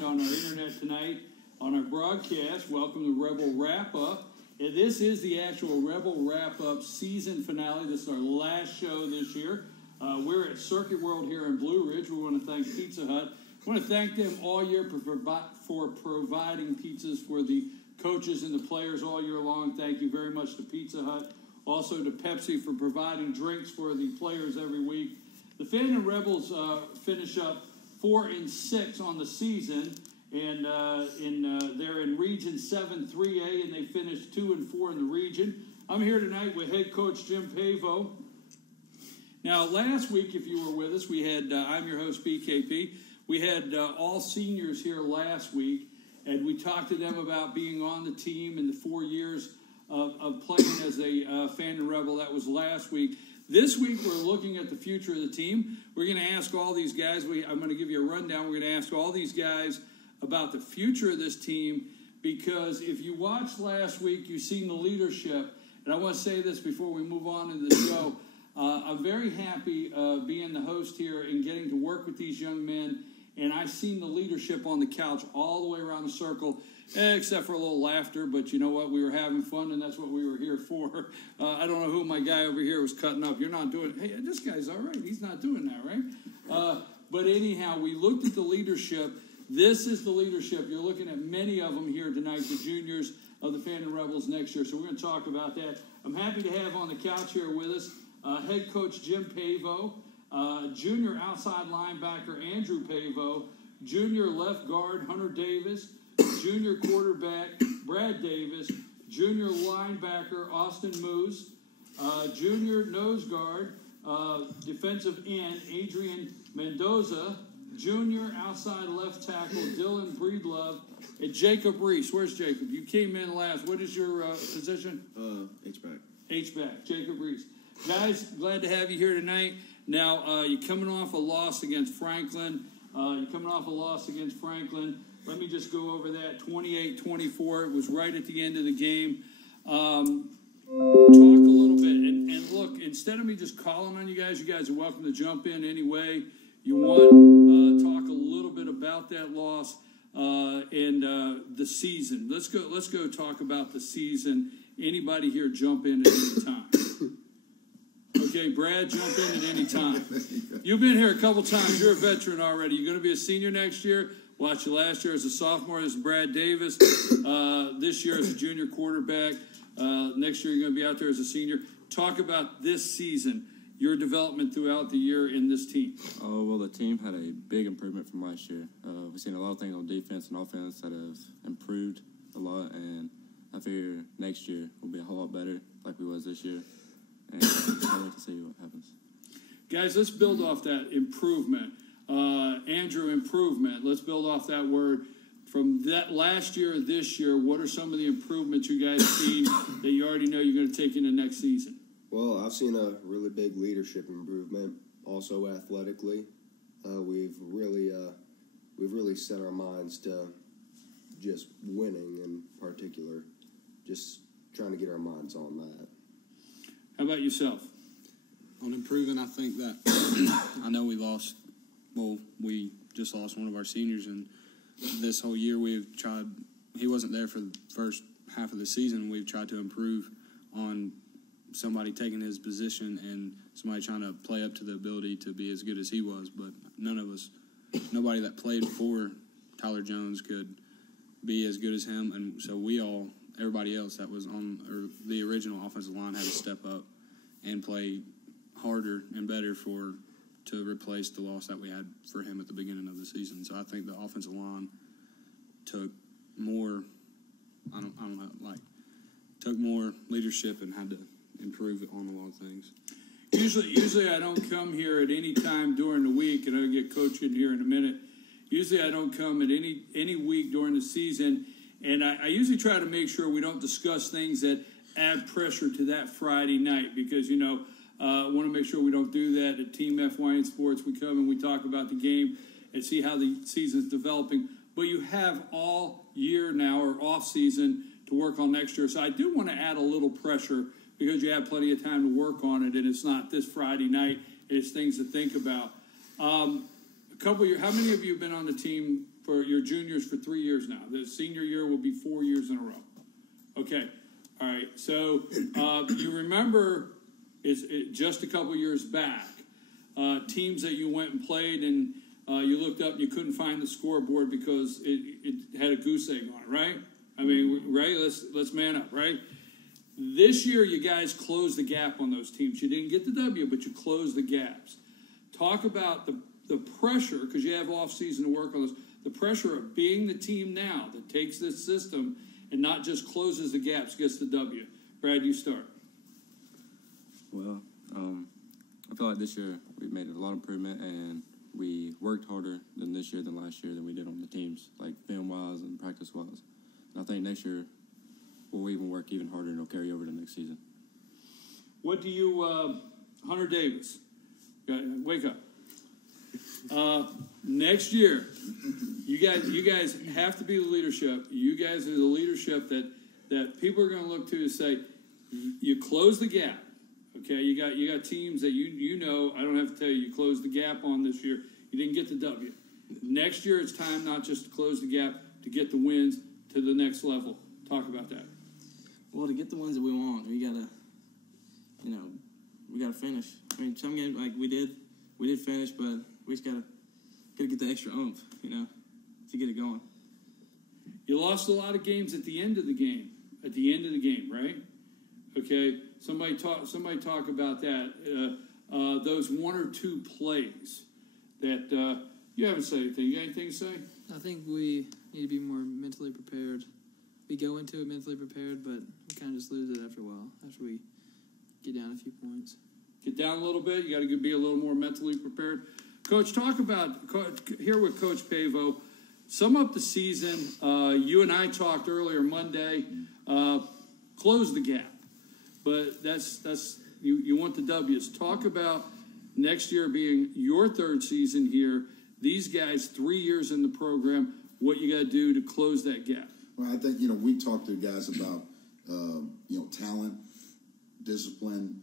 combined on our internet tonight on our broadcast. Welcome to Rebel Wrap-Up. And this is the actual Rebel Wrap-Up season finale. This is our last show this year. We're at Circuit World here in Blue Ridge. We want to thank Pizza Hut. We want to thank them all year for providing pizzas for the coaches and the players all year long. Thank you very much to Pizza Hut. Also to Pepsi for providing drinks for the players every week. The Fandom Rebels finish up 4-6 on the season, and they're in Region 7 3A, and they finished 2-4 in the region. I'm here tonight with head coach Jim Pavo. Now, last week, if you were with us, we had I'm your host BKP. We had all seniors here last week, and we talked to them about being on the team in the 4 years of playing as a Fandom Rebel. That was last week. This week, we're looking at the future of the team. We're going to ask all these guys. I'm going to give you a rundown. We're going to ask all these guys about the future of this team, because if you watched last week, you've seen the leadership. And I want to say this before we move on into the show. I'm very happy being the host here and getting to work with these young men. And I've seen the leadership on the couch all the way around the circle, except for a little laughter. But you know what? We were having fun, and that's what we were here for. I don't know who my guy over here was cutting up. You're not doing it. Hey, this guy's all right. He's not doing that, right? But anyhow, we looked at the leadership. This is the leadership. You're looking at many of them here tonight, the juniors of the Fandom Rebels next year. So we're going to talk about that. I'm happy to have on the couch here with us head coach Jim Pavo, junior outside linebacker Andrew Pavo, junior left guard Hunter Davis, junior quarterback Brad Davis, junior linebacker Austin Moose, junior nose guard defensive end Adrian Mendoza, junior outside left tackle Dylan Breedlove, and Jacob Reese. Where's Jacob? You came in last. What is your position? H-back. H-back, Jacob Reese. Guys, glad to have you here tonight. Now, you're coming off a loss against Franklin. Let me just go over that. 28-24. It was right at the end of the game. Talk a little bit. And look, instead of me just calling on you guys are welcome to jump in any way you want. Talk a little bit about that loss and the season. Let's go talk about the season. Anybody here jump in at any time? Okay, Brad, jump in at any time. You've been here a couple times. You're a veteran already. You're going to be a senior next year. Watched you last year as a sophomore. This is Brad Davis. This year as a junior quarterback. Next year you're going to be out there as a senior. Talk about this season, your development throughout the year in this team. Oh, well, the team had a big improvement from last year. We've seen a lot of things on defense and offense that have improved a lot, and I figure next year will be a whole lot better like we was this year. And I'd like to see what happens. Guys, let's build off that improvement. Andrew, improvement. Let's build off that word. From that last year or this year, what are some of the improvements you guys seen that you already know you're going to take into next season? Well, I've seen a really big leadership improvement. Also athletically, we've really set our minds to just winning in particular. Just trying to get our minds on that. How about yourself? On improving, I think that I know we just lost one of our seniors, and this whole year we've tried. He wasn't there for the first half of the season. We've tried to improve on somebody taking his position and somebody trying to play up to the ability to be as good as he was. But nobody that played for Tyler Jones could be as good as him, and so everybody else that was on the original offensive line had to step up and play harder and better to replace the loss that we had for him at the beginning of the season. So I think the offensive line took more took more leadership and had to improve on a lot of things. Usually I don't come here at any time during the week, and I'll get Coach in here in a minute. Usually I don't come at any week during the season, and I usually try to make sure we don't discuss things that add pressure to that Friday night, because, I want to make sure we don't do that at Team FYN Sports. We come and we talk about the game and see how the season's developing. But you have all year now, or off season, to work on next year. So I do want to add a little pressure, because you have plenty of time to work on it, and it's not this Friday night. It's things to think about. How many of you have been on the team for your juniors for 3 years now. The senior year will be 4 years in a row. Okay. All right. So you remember just a couple years back, teams that you went and played and you looked up and you couldn't find the scoreboard because it had a goose egg on it, right? I mean, right? Let's man up, right? This year, you guys closed the gap on those teams. You didn't get the W, but you closed the gaps. Talk about the pressure, because you have off season to work on this, the pressure of being the team now that takes this system and not just closes the gaps, gets the W. Brad, you start. Well, I feel like this year we made a lot of improvement, and we worked harder than this year than last year than we did on the teams, like film-wise and practice-wise. And I think next year we'll even work even harder, and it'll carry over to next season. What do you, Hunter Davis, wake up. Next year, you guys have to be the leadership. You guys are the leadership that people are going to look to say, you close the gap. Okay, you got teams that you know. I don't have to tell you closed the gap on this year. You didn't get the W. Next year, it's time not just to close the gap, to get the wins to the next level. Talk about that. Well, to get the ones that we want, we gotta finish. I mean, some games like we did finish, but we just gotta get the extra oomph, to get it going. You lost a lot of games at the end of the game. Right? Okay. Somebody talk about that. Those one or two plays that you haven't said anything. You got anything to say? I think we need to be more mentally prepared. We go into it mentally prepared, but we kind of just lose it after a while, after we get down a few points. Get down a little bit. You got to be a little more mentally prepared. Coach, talk about here with Coach Pavo. Sum up the season. You and I talked earlier Monday. Close the gap, but that's you want the W's. Talk about next year being your third season here. These guys 3 years in the program. What you got to do to close that gap? Well, I think, we talked to guys about, talent, discipline,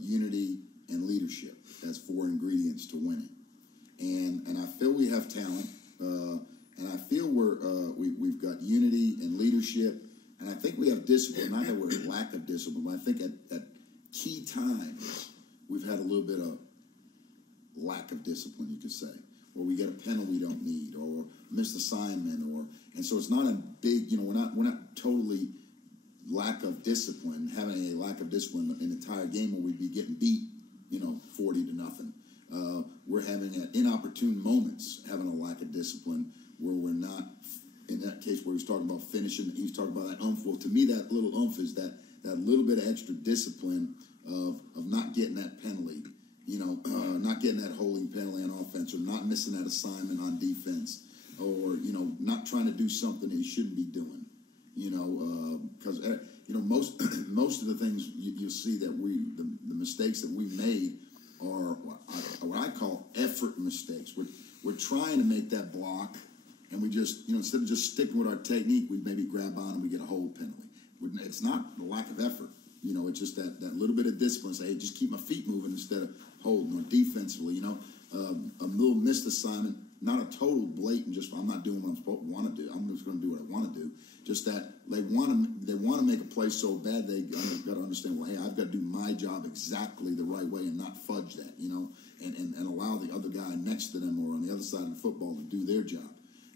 unity, and leadership. That's 4 ingredients to winning. And I feel we have talent, and I feel we've got unity and leadership, and I think we have discipline. Not that we're a lack of discipline, but I think at key times we've had a little bit of lack of discipline, you could say, where we get a penalty we don't need, or missed assignment, and so it's not a big, we're not totally lack of discipline, having a lack of discipline in an entire game where we'd be getting beat, 40-0. We're having at inopportune moments, having a lack of discipline where we're not, in that case where he was talking about finishing, he was talking about that oomph. Well, to me, that little oomph is that little bit of extra discipline of not getting that penalty, not getting that holding penalty on offense, or not missing that assignment on defense, or, not trying to do something that you shouldn't be doing, because, most of the things you'll see that the mistakes that we made are what I call effort mistakes. We're trying to make that block, and we just, instead of just sticking with our technique, we maybe grab on and we get a hold penalty. It's not a lack of effort. It's just that little bit of discipline. Say, hey, just keep my feet moving instead of holding. Or defensively, a little missed assignment, not a total blatant, just I'm not doing what I'm supposed to want to do. I'm just going to do what I want to do. Just that they want to make a play so bad they got to understand, well, hey, I've got to do my job exactly the right way and not fudge that, and allow the other guy next to them or on the other side of the football to do their job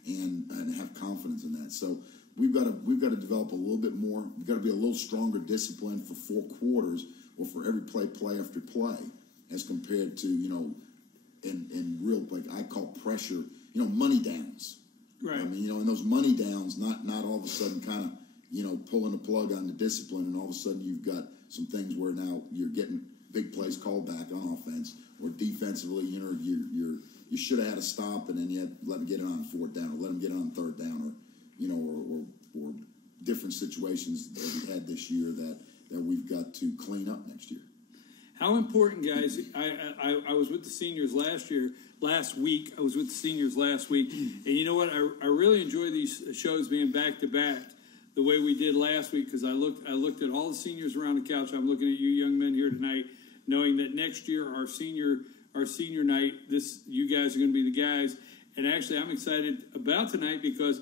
and have confidence in that. So we've got to develop a little bit more. We've got to be a little stronger discipline for 4 quarters or for every play after play, as compared to, in real, like I call pressure, money downs. Right. I mean, in those money downs, not all of a sudden kind of, pulling the plug on the discipline, and all of a sudden you've got some things where now you're getting big plays called back on offense, or defensively, you should have had a stop, and then you had let them get it on 4th down, or let them get it on 3rd down, or different situations that we had this year that we've got to clean up next year. How important, guys? I was with the seniors last week. I was with the seniors last week, and you know what? I really enjoy these shows being back to back, the way we did last week, because I looked at all the seniors around the couch. I'm looking at you young men here tonight, knowing that next year our senior night, you guys are going to be the guys, And actually, I'm excited about tonight because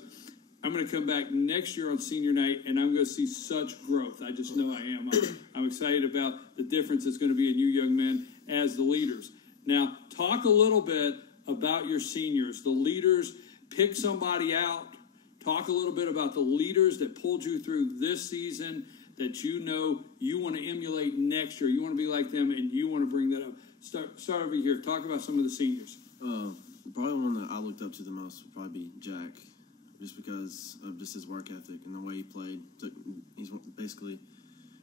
I'm going to come back next year on senior night, and I'm going to see such growth. I just know I am. I'm excited about the difference that's going to be in you young men as the leaders. Now, talk a little bit about your seniors, the leaders. Pick somebody out. Talk a little bit about the leaders that pulled you through this season that you know you want to emulate next year. You want to be like them, and you want to bring that up. Start over here. Talk about some of the seniors. Probably one that I looked up to the most would probably be Jack, just because of just his work ethic and the way he played. He's basically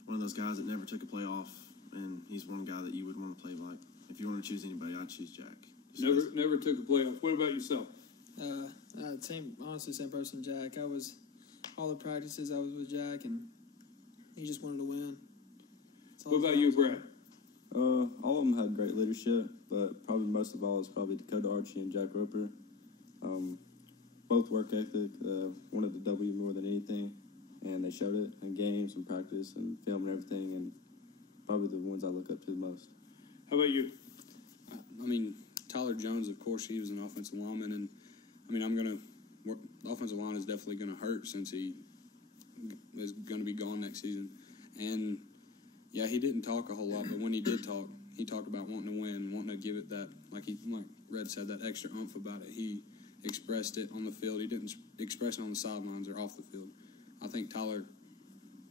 one of those guys that never took a play off, and he's one guy that you would want to play like. If you want to choose anybody, I'd choose Jack. Never took a playoff. What about yourself? Same person, Jack. All the practices I was with Jack, and he just wanted to win. What about you, Brad? All of them had great leadership, but probably most of all is probably Dakota Archie and Jack Roper. Both work ethic, wanted the W more than anything, and they showed it in games and practice and film and everything, and probably the ones I look up to the most. How about you? I mean, Tyler Jones, of course, he was an offensive lineman, and I mean, the offensive line is definitely going to hurt since he is going to be gone next season. And yeah, he didn't talk a whole lot, but when he did talk, he talked about wanting to win, wanting to give it that, like Red said, that extra oomph about it. He expressed it on the field. He didn't express it on the sidelines or off the field. I think Tyler,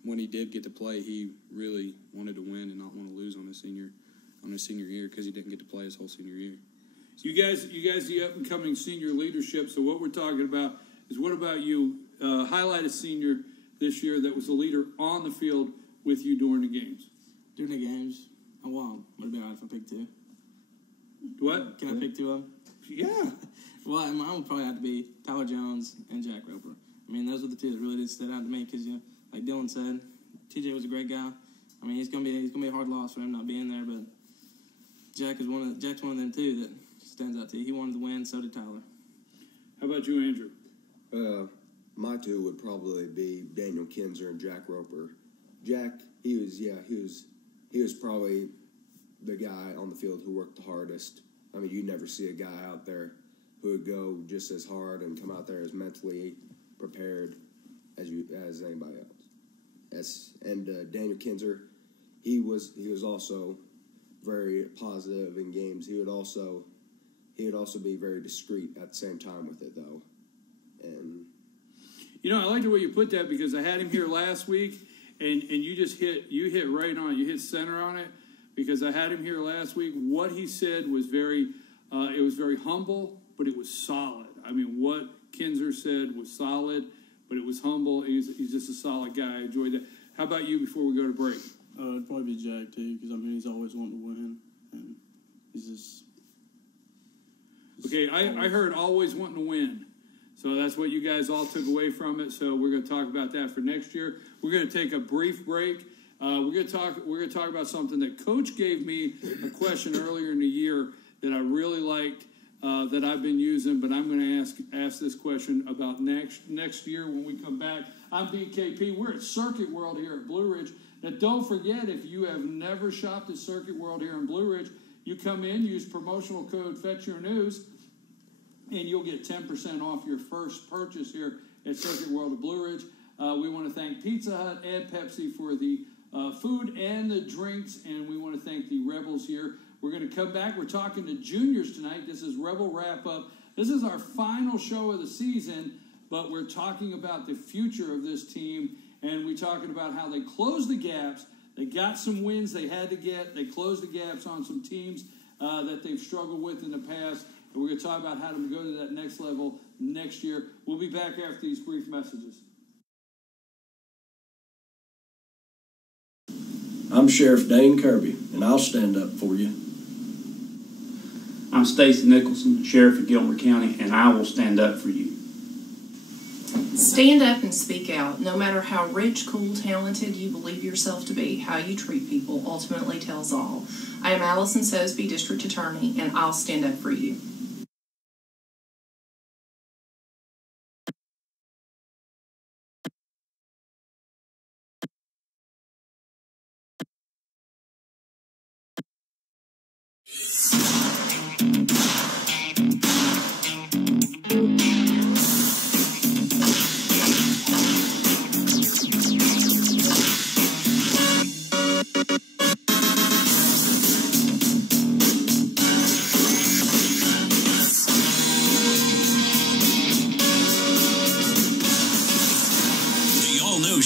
when he did get to play, he really wanted to win and not want to lose on his senior year because he didn't get to play his whole senior year. You guys, the up-and-coming senior leadership. So what we're talking about is, what about you? Highlight a senior this year that was a leader on the field with you during the games. During the games, would it be all right if I pick two? What? Can I pick two of them? Yeah. Well, mine would probably have to be Tyler Jones and Jack Roper. I mean, those are the two that really did stand out to me because, like Dylan said, TJ was a great guy. I mean, he's gonna be a hard loss for him not being there, but Jack's one of them too that stands out to you. He wanted to win, so did Tyler. How about you, Andrew? My two would probably be Daniel Kinzer and Jack Roper. Jack, he was probably the guy on the field who worked the hardest. I mean, you never see a guy out there who would go just as hard and come out there as mentally prepared as anybody else. Daniel Kinzer, he was also very positive in games. He would also be very discreet at the same time with it, though. And I like the way you put that because I had him here last week, and you just hit right on it. You hit center on it because I had him here last week. What he said was very humble, but it was solid. I mean, what Kinzer said was solid, but it was humble. He's just a solid guy. I enjoyed that. How about you before we go to break? It'd probably be Jack, too, because, I mean, he's always wanting to win, and he's just okay, I heard always wanting to win. So that's what you guys all took away from it. So we're going to talk about that for next year. We're going to take a brief break. We're going to talk about something that Coach gave me a question earlier in the year that I really liked that I've been using, but I'm going to ask this question about next year when we come back. I'm BKP. We're at Circuit World here at Blue Ridge. Now, don't forget, if you have never shopped at Circuit World here in Blue Ridge, you come in, use promotional code FetchYourNews, and you'll get 10% off your first purchase here at Circuit World of Blue Ridge. We want to thank Pizza Hut and Pepsi for the food and the drinks, and we want to thank the Rebels here. We're going to come back. We're talking to juniors tonight. This is Rebel Wrap-Up. This is our final show of the season, but we're talking about the future of this team, and we're talking about how they closed the gaps. They got some wins they had to get. They closed the gaps on some teams that they've struggled with in the past. And we're going to talk about how to go to that next level next year. We'll be back after these brief messages. I'm Sheriff Dane Kirby, and I'll stand up for you. I'm Stacy Nicholson, Sheriff of Gilmer County, and I will stand up for you. Stand up and speak out. No matter how rich, cool, talented you believe yourself to be, how you treat people ultimately tells all. I am Allison Sosby, District Attorney, and I'll stand up for you.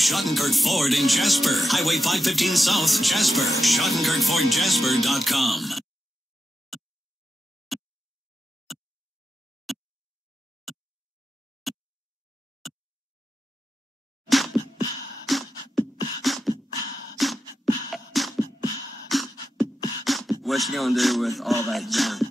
Schottenkirk Ford in Jasper. Highway 515 South, Jasper. SchottenkirkFordJasper.com. What you gonna do with all that junk?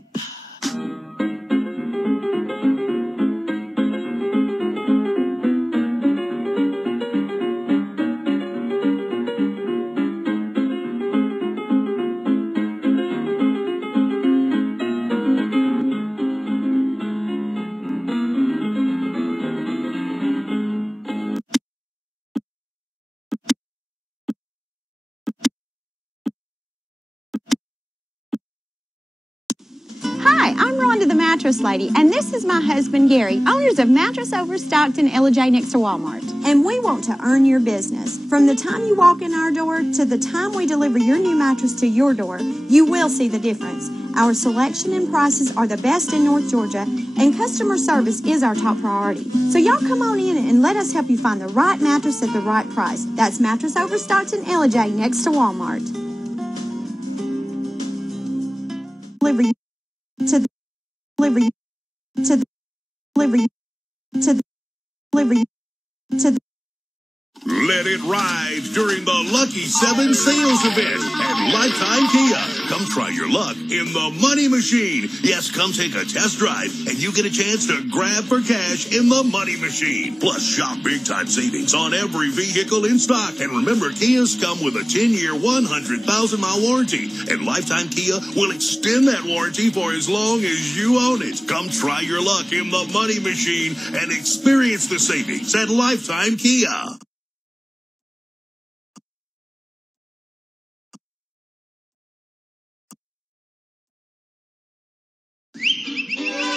Hi, I'm Rhonda the Mattress Lady, and this is my husband Gary, owners of Mattress Overstocked in LJ next to Walmart. And we want to earn your business. From the time you walk in our door to the time we deliver your new mattress to your door, you will see the difference. Our selection and prices are the best in North Georgia, and customer service is our top priority. So y'all come on in and let us help you find the right mattress at the right price. That's Mattress Overstocked in LJ next to Walmart. Delivery to the delivery to the delivery to the delivery to the. Let it ride during the Lucky 7 sales event at Lifetime Kia. Come try your luck in the Money Machine. Yes, come take a test drive and you get a chance to grab for cash in the Money Machine. Plus, shop big-time savings on every vehicle in stock. And remember, Kias come with a 10-year, 100,000-mile warranty. And Lifetime Kia will extend that warranty for as long as you own it. Come try your luck in the Money Machine and experience the savings at Lifetime Kia.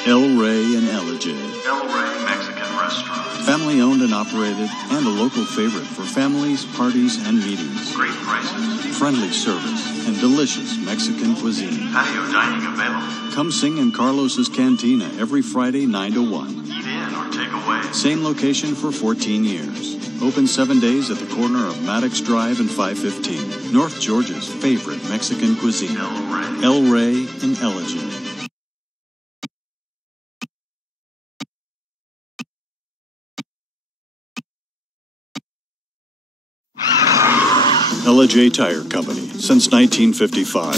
El Rey and Ellijay. El Rey Mexican Restaurant. Family owned and operated, and a local favorite for families, parties, and meetings. Great prices. Friendly service and delicious Mexican cuisine. Patio dining available. Come sing in Carlos's Cantina every Friday 9 to 1. Eat in or take away. Same location for 14 years. Open 7 days at the corner of Maddox Drive and 515. North Georgia's favorite Mexican cuisine. El Rey and Ellijay. Ellijay Tire Company since 1955.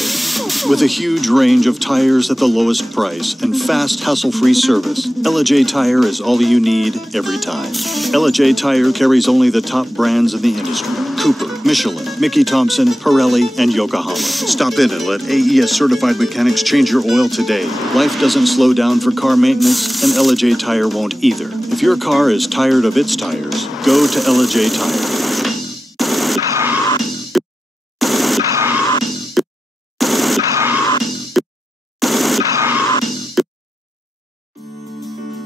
With a huge range of tires at the lowest price and fast, hassle-free service, Ellijay Tire is all you need every time. Ellijay Tire carries only the top brands in the industry: Cooper, Michelin, Mickey Thompson, Pirelli, and Yokohama. Stop in and let AES certified mechanics change your oil today. Life doesn't slow down for car maintenance, and Ellijay Tire won't either. If your car is tired of its tires, go to Ellijay Tire.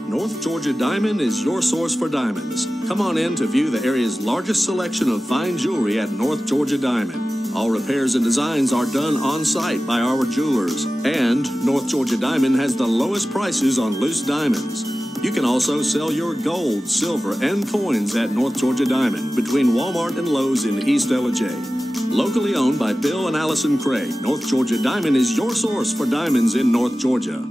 North Georgia Diamond is your source for diamonds. Come on in to view the area's largest selection of fine jewelry at North Georgia Diamond. All repairs and designs are done on-site by our jewelers. And North Georgia Diamond has the lowest prices on loose diamonds. You can also sell your gold, silver, and coins at North Georgia Diamond between Walmart and Lowe's in East Ellijay. Locally owned by Bill and Allison Craig, North Georgia Diamond is your source for diamonds in North Georgia.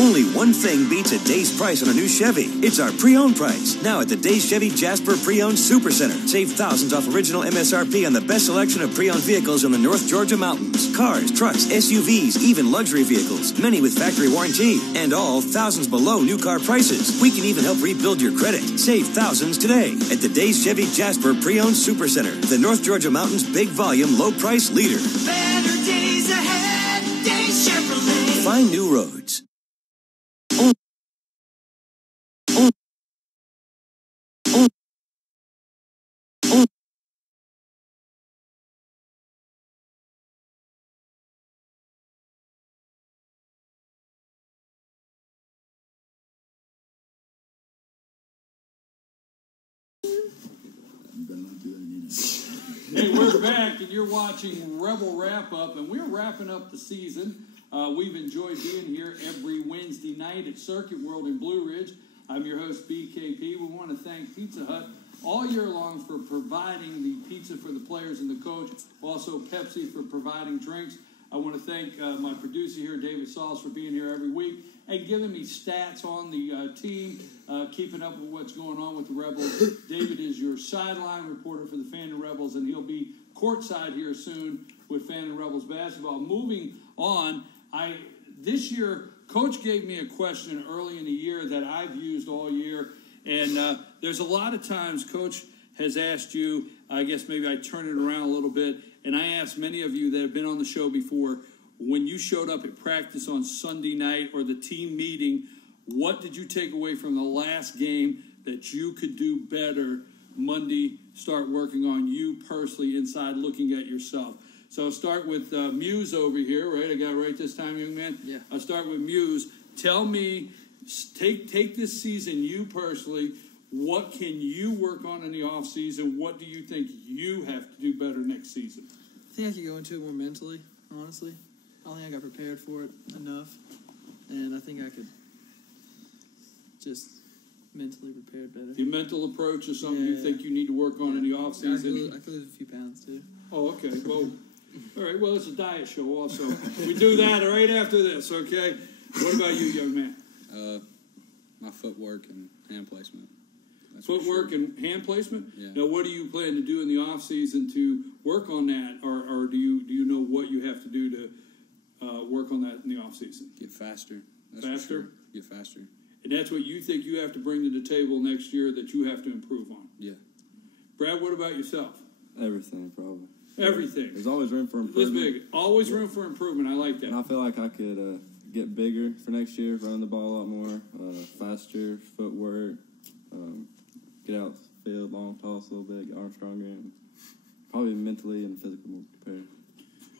Only one thing beats a day's price on a new Chevy. It's our pre-owned price. Now at the Days Chevy Jasper Pre-Owned Super Center. Save thousands off original MSRP on the best selection of pre-owned vehicles in the North Georgia mountains. Cars, trucks, SUVs, even luxury vehicles. Many with factory warranty. And all thousands below new car prices. We can even help rebuild your credit. Save thousands today at the Days Chevy Jasper Pre-Owned Super Center. The North Georgia mountains big volume, low price leader. Better days ahead, Days Chevrolet. Find new roads. Hey, we're back, and you're watching Rebel Wrap Up, and we're wrapping up the season. We've enjoyed being here every Wednesday night at Circuit World in Blue Ridge. I'm your host, BKP. We want to thank Pizza Hut all year long for providing the pizza for the players and the coach. Also, Pepsi for providing drinks. I want to thank my producer here, David Sauls, for being here every week and giving me stats on the team, keeping up with what's going on with the Rebels. David is your sideline reporter for the Fandom Rebels, and he'll be courtside here soon with Fandom Rebels basketball. Moving on, this year, Coach gave me a question early in the year that I've used all year, and there's a lot of times Coach has asked you, I guess maybe I turn it around a little bit, and I asked many of you that have been on the show before, when you showed up at practice on Sunday night or the team meeting, what did you take away from the last game that you could do better Monday, start working on you personally inside looking at yourself? So I'll start with Muse over here, right? I got it right this time, young man? Yeah. I'll start with Muse. Tell me, take this season, you personally, what can you work on in the offseason? What do you think you have to do better next season? I think I could go into it more mentally, honestly. I don't think I got prepared for it enough. And I think I could just mentally prepare better. Your mental approach is something you think you need to work on in the offseason? I could lose a few pounds, too. Oh, okay. Well, all right. Well, it's a diet show also. We do that right after this, okay? What about you, young man? My footwork and hand placement. That's Footwork and hand placement? Yeah. Now, what do you plan to do in the off season to work on that, or do you know what you have to do to work on that in the off season? Get faster. That's Faster? For sure. Get faster. And that's what you think you have to bring to the table next year that you have to improve on. Yeah. Brad, what about yourself? Everything, probably. Everything. There's always room for This improvement. big. Always room for improvement. I like that. And I feel like I could get bigger for next year, run the ball a lot more, faster, footwork, get out the field, long toss a little bit, get arms stronger, and probably mentally and physically more prepared.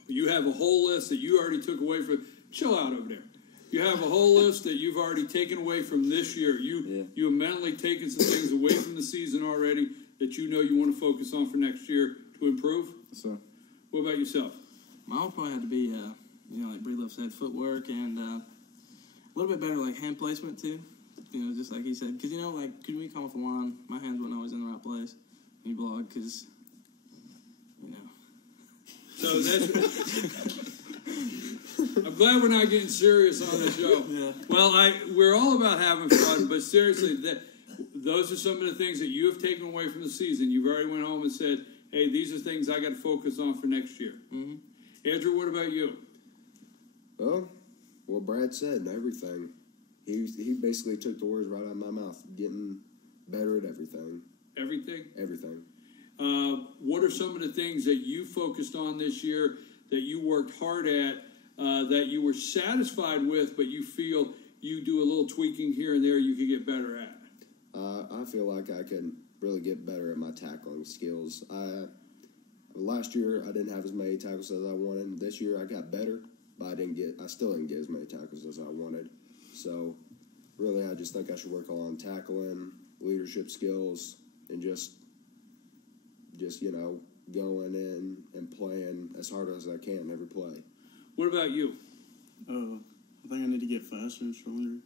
You have a whole list that you already took away from. Chill out over there. You have a whole list that you've already taken away from this year. You have mentally taken some things away from the season already that you know you want to focus on for next year to improve. So, what about yourself? My own probably had to be, like Breedlove said, footwork and a little bit better like hand placement too. Just like he said, because like could we come off a line, my hands weren't always in the right place. You blog because, So that's. I'm glad we're not getting serious on the show. Yeah. Well, we're all about having fun, but seriously, those are some of the things that you have taken away from the season. You've already went home and said, hey, these are things I got to focus on for next year. Mm-hmm. Andrew, what about you? Well, what Brad said, everything. He basically took the words right out of my mouth. Getting better at everything. Everything? Everything. What are some of the things that you focused on this year that you worked hard at, that you were satisfied with, but you feel you do a little tweaking here and there you could get better at? I feel like I can really get better at my tackling skills. Last year I didn't have as many tackles as I wanted. This year I got better, but I still didn't get as many tackles as I wanted. So really I just think I should work on tackling, leadership skills, and just going in and playing as hard as I can every play. What about you? I think I need to get faster and stronger.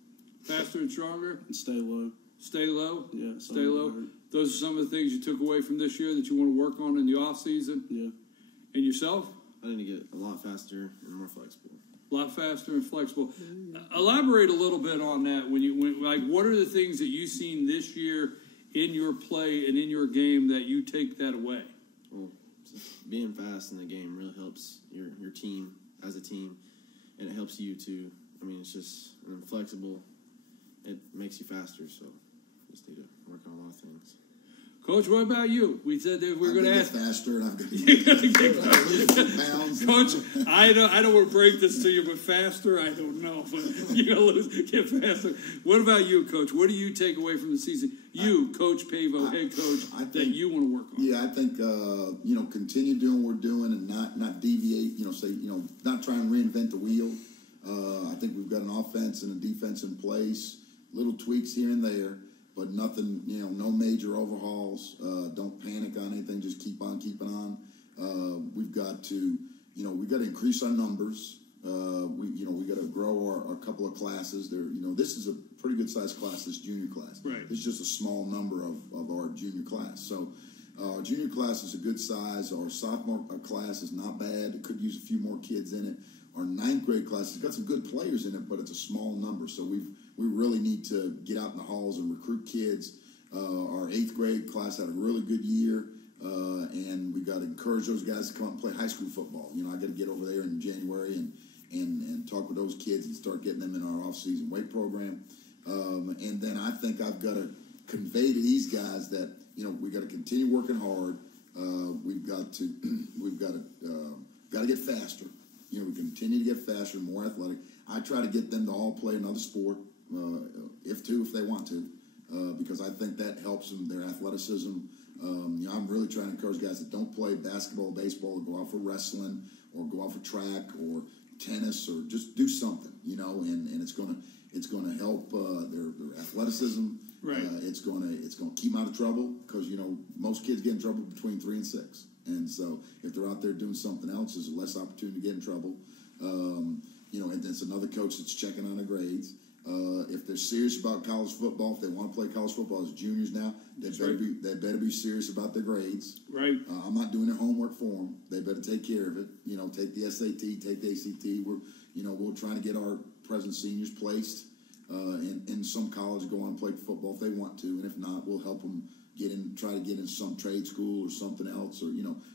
Faster and stronger? And stay low. Stay low? Yeah. Stay low? Those are some of the things you took away from this year that you want to work on in the off season? Yeah. And yourself? I need to get a lot faster and more flexible. A lot faster and flexible. Elaborate a little bit on that. What are the things that you've seen this year in your play and in your game that you take that away? Well, being fast in the game really helps your team as a team, and it helps you too. I mean, it's just flexible. It makes you faster, so just need to work on a lot of things. Coach, what about you? We said that we were going to ask faster, and I've got to get pounds. Coach, I don't want to break this to you, but faster, I don't know. But you're going to get faster. What about you, Coach? What do you take away from the season? Coach Pavo, head coach, that you want to work on? Yeah, I think continue doing what we're doing and not deviate. Not try and reinvent the wheel. I think we've got an offense and a defense in place. Little tweaks here and there. But nothing, no major overhauls. Don't panic on anything. Just keep on keeping on. We've got to increase our numbers. we got to grow our couple of classes. There, this is a pretty good sized class. This junior class. Right. It's just a small number of our junior class. So. Our junior class is a good size. Our sophomore class is not bad. It could use a few more kids in it. Our 9th grade class has got some good players in it, but it's a small number. So we really need to get out in the halls and recruit kids. Our 8th grade class had a really good year, and we got to encourage those guys to come out and play high school football. I got to get over there in January and talk with those kids and start getting them in our off-season weight program. And then I think I've got to convey to these guys that we got to continue working hard. We've got to get faster. We continue to get faster and more athletic. I try to get them to all play another sport, if they want to, because I think that helps them their athleticism. I'm really trying to encourage guys that don't play basketball, baseball, or go out for wrestling, or go out for track, or tennis, or just do something. And it's gonna help their athleticism. Right. It's gonna keep them out of trouble because most kids get in trouble between 3 and 6, and so if they're out there doing something else, there's less opportunity to get in trouble. And it's another coach that's checking on their grades. If they're serious about college football, if they want to play college football as juniors now, they better be serious about their grades. Right. I'm not doing their homework for them. They better take care of it. Take the SAT, take the ACT. We're trying to get our present seniors placed in some college, go on and play football if they want to, and if not, we'll help them try to get in some trade school or something else. Or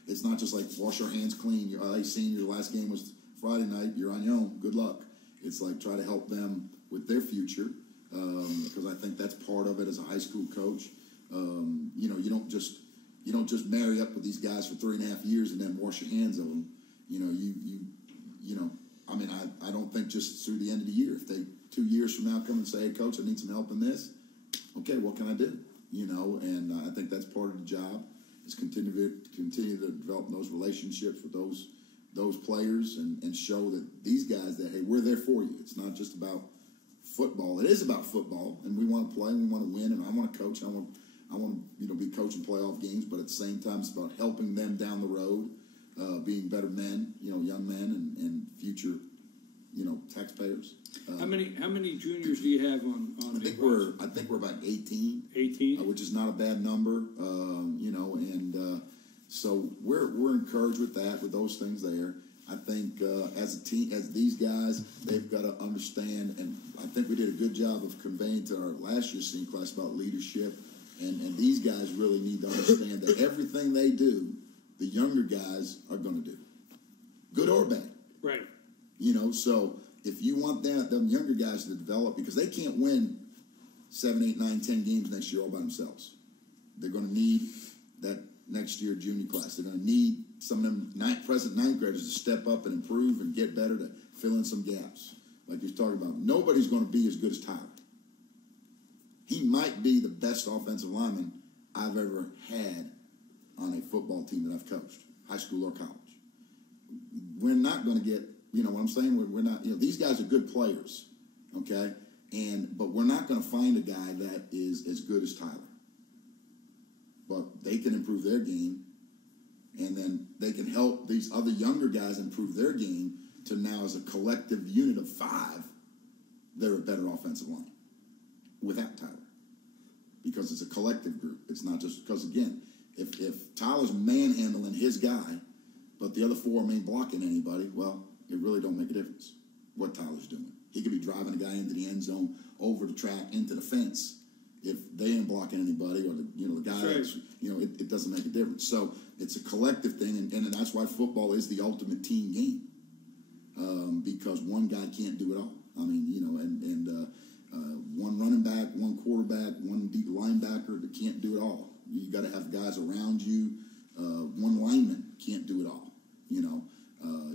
it's not just like wash your hands clean. Hey, senior, your last game was Friday night. You're on your own. Good luck. It's like try to help them with their future, because I think that's part of it as a high school coach. You don't just marry up with these guys for 3.5 years and then wash your hands of them. I don't think just through the end of the year. If they 2 years from now come and say, "Hey, coach, I need some help in this," okay, what can I do? And I think that's part of the job is continue to develop those relationships with those players and show that these guys that, hey, we're there for you. It's not just about football. It is about football, and we want to play and we want to win, and I want to coach. I want to be coaching playoff games, but at the same time, it's about helping them down the road, being better men, young men and future, taxpayers. How many juniors do you have on? I think we're about 18. 18, which is not a bad number. So we're encouraged with that, with those things there. I think as a team, as these guys, they've got to understand, and I think we did a good job of conveying to our last year's senior class about leadership, and these guys really need to understand that everything they do, the younger guys are going to do, good or bad. Right. So if you want them younger guys to develop, because they can't win 7, 8, 9, 10 games next year all by themselves. They're going to need that next year junior class. They're going to need some of them present 9th graders to step up and improve and get better to fill in some gaps. Like you're talking about, nobody's going to be as good as Tyler. He might be the best offensive lineman I've ever had on a football team that I've coached, high school or college. We're not going to get, what I'm saying? We're not, these guys are good players, okay? But we're not going to find a guy that is as good as Tyler. But they can improve their game, and then they can help these other younger guys improve their game to now, as a collective unit of 5, they're a better offensive line without Tyler. Because it's a collective group. It's not just because, again, if Tyler's manhandling his guy, but the other 4 ain't blocking anybody, well, it really don't make a difference what Tyler's doing. He could be driving a guy into the end zone, over the track, into the fence. If they ain't blocking anybody, or the guy, that's, it doesn't make a difference. So it's a collective thing, and that's why football is the ultimate team game, because one guy can't do it all. I mean, one running back, one quarterback, one deep linebacker that can't do it all. You got to have guys around you. One lineman can't do it all.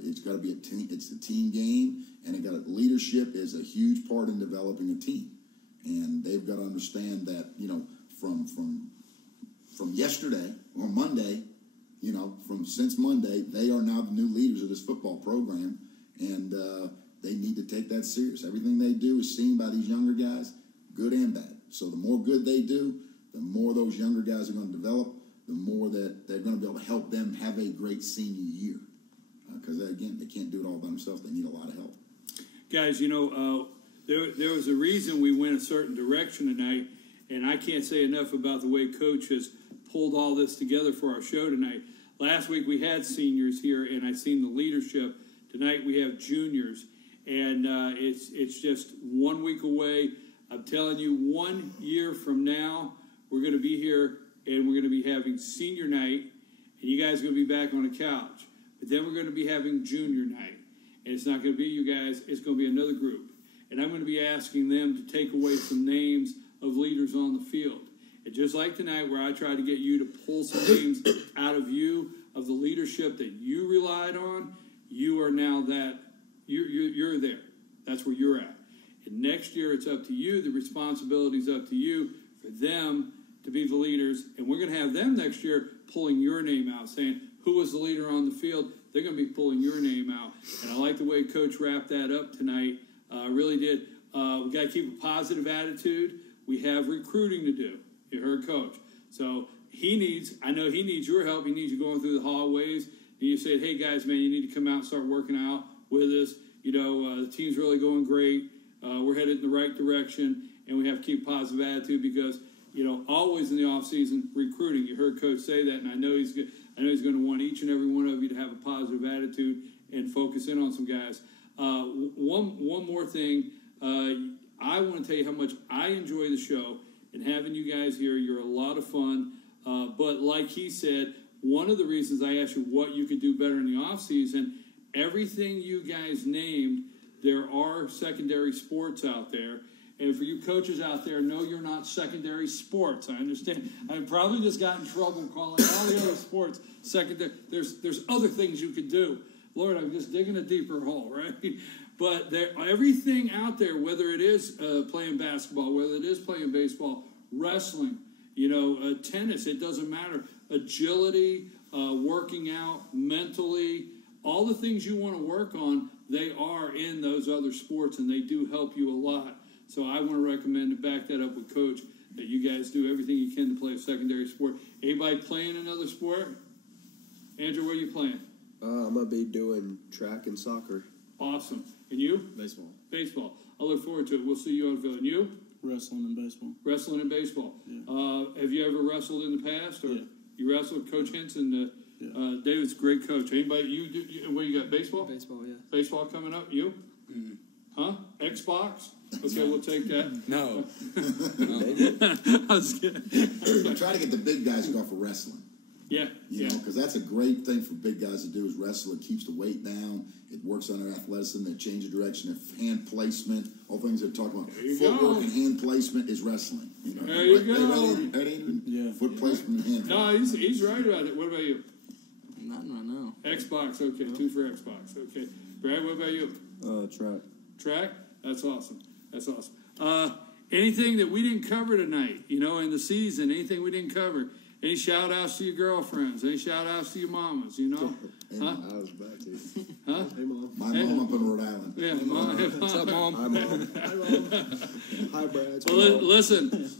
It's got to be a team. It's a team game, and leadership is a huge part in developing a team. And they've got to understand that, from yesterday or Monday, since Monday, they are now the new leaders of this football program, and they need to take that serious. Everything they do is seen by these younger guys, good and bad. So the more good they do, the more those younger guys are going to develop, the more that they're going to be able to help them have a great senior year. Because, again, they can't do it all by themselves. They need a lot of help. Guys, you know, there was a reason we went a certain direction tonight, and I can't say enough about the way Coach has pulled all this together for our show tonight. Last week we had seniors here, and I've seen the leadership. Tonight we have juniors, and it's just 1 week away. I'm telling you, 1 year from now, we're going to be here, and we're going to be having senior night, and you guys are going to be back on the couch. But then we're going to be having junior night, and it's not going to be you guys. It's going to be another group, and I'm going to be asking them to take away some names of leaders on the field. And just like tonight, where I tried to get you to pull some names out of you, of the leadership that you relied on, you are now that, you're there. That's where you're at. And next year, it's up to you. The responsibility is up to you for them to be the leaders. And we're going to have them next year pulling your name out, saying, who was the leader on the field? They're going to be pulling your name out. And I like the way Coach wrapped that up tonight. I really did. We got to keep a positive attitude. We have recruiting to do. You heard Coach. So I know he needs your help. He needs you going through the hallways. And you said, hey, guys, man, you need to come out and start working out with us. You know, the team's really going great. We're headed in the right direction. And we have to keep a positive attitude because, you know, always in the offseason, recruiting. You heard Coach say that, and I know he's going to want each and every one of you to have a positive attitude and focus in on some guys. One more thing. I want to tell you how much I enjoy the show and having you guys here. You're a lot of fun. But like he said, one of the reasons I asked you what you could do better in the offseason, everything you guys named, there are secondary sports out there. And for you coaches out there, no, you're not secondary sports. I understand. I probably just got in trouble calling all the other sports secondary. There's other things you could do. Lord, I'm just digging a deeper hole, right? But everything out there, whether it is playing basketball, whether it is playing baseball, wrestling, you know, tennis, it doesn't matter. Agility, working out, mentally, all the things you want to work on, they are in those other sports, and they do help you a lot. So I want to recommend to back that up with Coach, that you guys do everything you can to play a secondary sport. Anybody playing another sport? Andrew, where are you playing? I'm going to be doing track and soccer. Awesome. And you? Baseball. Baseball. I look forward to it. We'll see you on field. And you? Wrestling and baseball. Wrestling and baseball. Yeah. Have you ever wrestled in the past? Or yeah. You wrestled with Coach Henson? Yeah. David's a great coach. Anybody? What you got? Baseball? Baseball, yeah. Baseball coming up? You? Mm-hmm. Huh? Xbox? Okay, we'll take that. No. I was kidding. I try to get the big guys to go for wrestling. Yeah. You know, because that's a great thing for big guys to do is wrestle. It keeps the weight down. It works on their athleticism. They change the direction of hand placement. All things they're talking about. Footwork and hand placement is wrestling. You know, there you go. Yeah. Foot placement and hand. No, he's right about it. What about you? Nothing right now. Xbox. Okay, 2 for Xbox. Okay, Brad. What about you? Track. Track. That's awesome. That's awesome. Anything that we didn't cover tonight, you know, in the season, anything we didn't cover. Any shout-outs to your girlfriends? Any shout-outs to your mamas, you know? Huh? I was about to. Huh? Hey, Mom. My mom up in Rhode Island. Yeah, hey, Mom. What's up, Mom? Hi, Mom. Hi, Mom. Hi, Brad. Well, listen,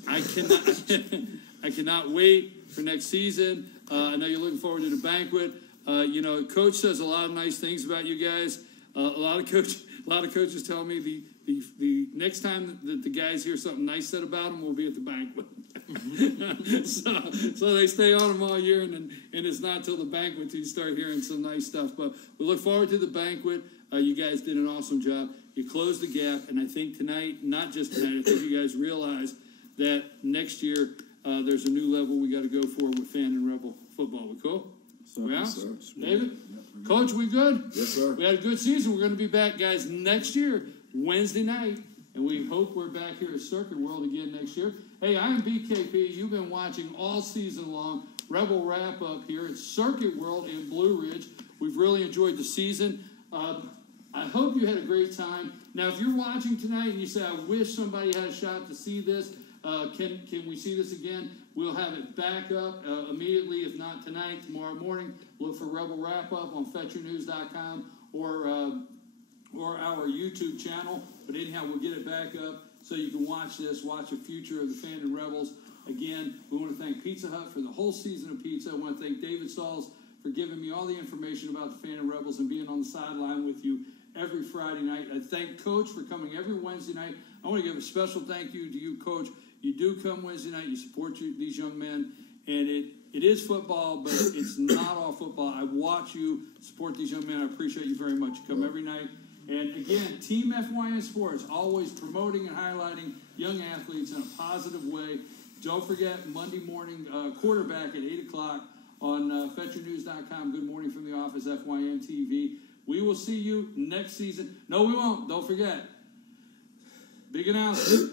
I cannot wait for next season. I know you're looking forward to the banquet. You know, Coach says a lot of nice things about you guys. A lot of coaches tell me the next time that the guys hear something nice said about them will be at the banquet. so they stay on them all year, and it's not till the banquet till you start hearing some nice stuff. But we look forward to the banquet. You guys did an awesome job. You closed the gap, and I think tonight, not just tonight, I think you guys realize that next year there's a new level we got to go for with Fan and Rebel football. We cool? We out? Yes, David? Coach, we good? Yes, sir. We had a good season. We're going to be back, guys, next year, Wednesday night. And we hope we're back here at Circuit World again next year. Hey, I'm BKP. You've been watching all season long Rebel Wrap-Up here at Circuit World in Blue Ridge. We've really enjoyed the season. I hope you had a great time. Now, if you're watching tonight and you say, I wish somebody had a shot to see this, can we see this again? We'll have it back up immediately, if not tonight, tomorrow morning. Look for Rebel Wrap-Up on FetcherNews.com or our YouTube channel. But anyhow, we'll get it back up so you can watch this, watch the future of the Fan and Rebels. Again, we want to thank Pizza Hut for the whole season of pizza. I want to thank David Sauls for giving me all the information about the Fan and Rebels and being on the sideline with you every Friday night. I thank Coach for coming every Wednesday night. I want to give a special thank you to you, Coach. You do come Wednesday night. You support these young men. And it is football, but it's not all football. I watch you support these young men. I appreciate you very much. You come every night. And again, Team FYN Sports, always promoting and highlighting young athletes in a positive way. Don't forget, Monday morning, quarterback at 8 o'clock on FetcherNews.com. Good morning from the office, FYN TV. We will see you next season. No, we won't. Don't forget. Big announcement.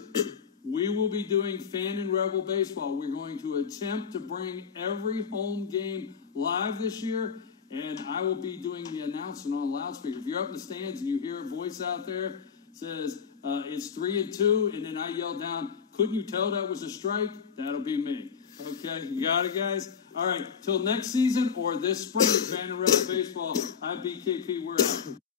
We will be doing Fan and Rebel Baseball. We're going to attempt to bring every home game live this year. And I will be doing the announcement on a loudspeaker. If you're up in the stands and you hear a voice out there says it's 3-2, and then I yell down, couldn't you tell that was a strike? That'll be me. Okay, you got it, guys? All right, till next season or this spring, Fan and Rebel Baseball, I'm BKP. We're out.